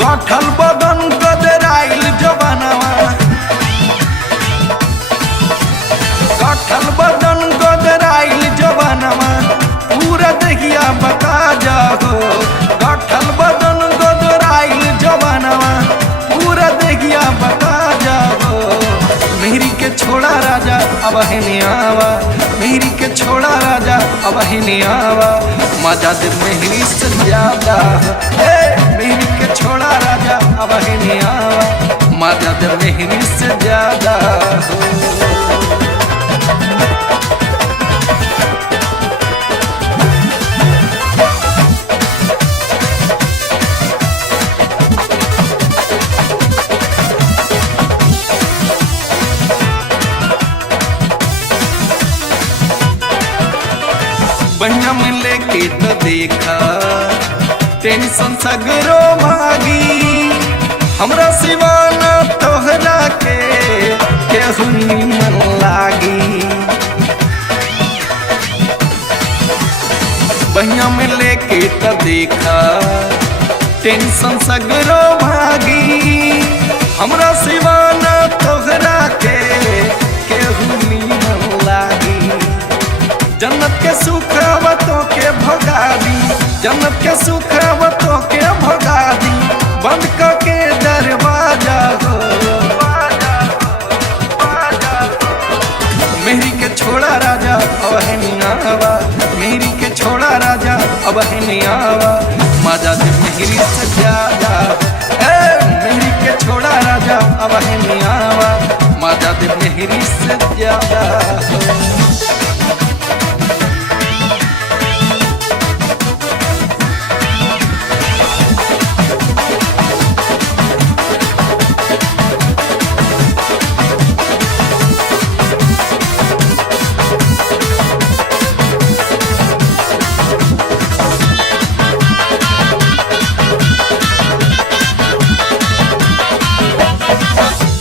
गठल बदन गदराइल जवानवा, गठल बदन गदराइल जवानवा, पूरा देखिया बता जाओ। गठल बदन गदराइल जवानवा, पूरा देखिया बता जाओ। मेहरी के छोड़ा राजा अब हिनियावा, मेहरी के छोड़ा राजा अब हिनियावा, मजा दे मेहरी से ज्यादा। मेहरी के छोड़ा राजा अब हिनियावा, मजा दे मेहरी से ज्यादा। बहिया में लेके तो देखा टेंशन सगरो भागी, हमरा सिवाना तोहरा के केहू निमन लागी। बहिया में लेके तो देखा टेंशन सगरो भागी, हमरा सिवाना तोहरा के केहू निमन लागी। जन्नत के सुख आवतों के भगा दी, जन्नत के सुख आवतों के भगा दी, बंद करके दरवाजा हो। मेहरी के छोड़ा राजा अब हिनियावा, मेहरी के छोड़ा राजा अब हिनियावा, मजा दे मेहरी से ज्यादा। मेहरी के छोड़ा राजा अब हिनियावा, मजा दे मेहरी से ज्यादा।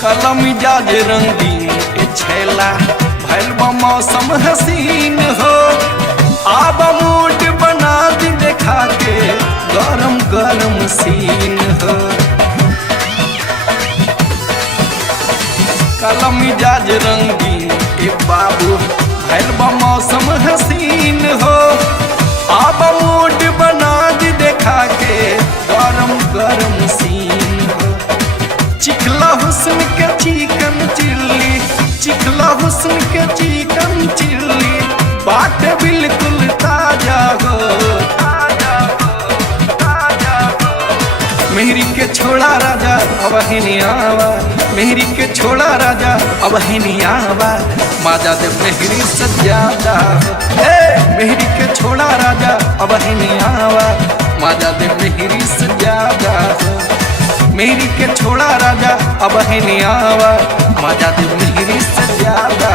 कलम मिजाज रंगीन के छैला, भैल मौसम हसीन हो। आब मूड बना दी देखा के गरम गरम सीन हो। कलम मिजाज रंगीन के बाबू, भैल मौसम हसीन हो। आब मूड बना दी देखा के गरम गरम सीन हो। चिखला हुस्न के चिकन चिल्ली, चिखला हुस्न के चिकन चिल्ली, बात बिल्कुल ताजा हो। मेहरी के छोड़ा राजा अब हिनियावा, मेहरी के छोड़ा राजा अब हिनियावा, मजा दे मेहरी से ज्यादा। मेहरी के छोड़ा राजा अब हिनियावा, मजा दे मेहरी से ज्यादा। मेहरी के छोड़ा राजा अब हिनियावा, मजा दे मेहरी से ज्यादा।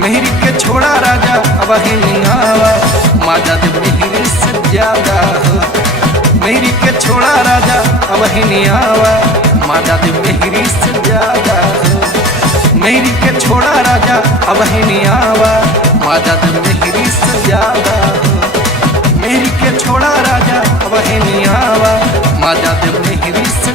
मेहरी के छोड़ा राजा अब हिनियावा, मजा दे मेहरी से ज्यादा। मेहरी के छोड़ा राजा अब हिनियावा, मजा दे मेहरी से ज्यादा। मेहरी के छोड़ा राजा अब हिनियावा, मजा दे मेहरी से ज्यादा। मेहरी के छोड़ा राजा अब हिनियावा, मजा दे मेहरी से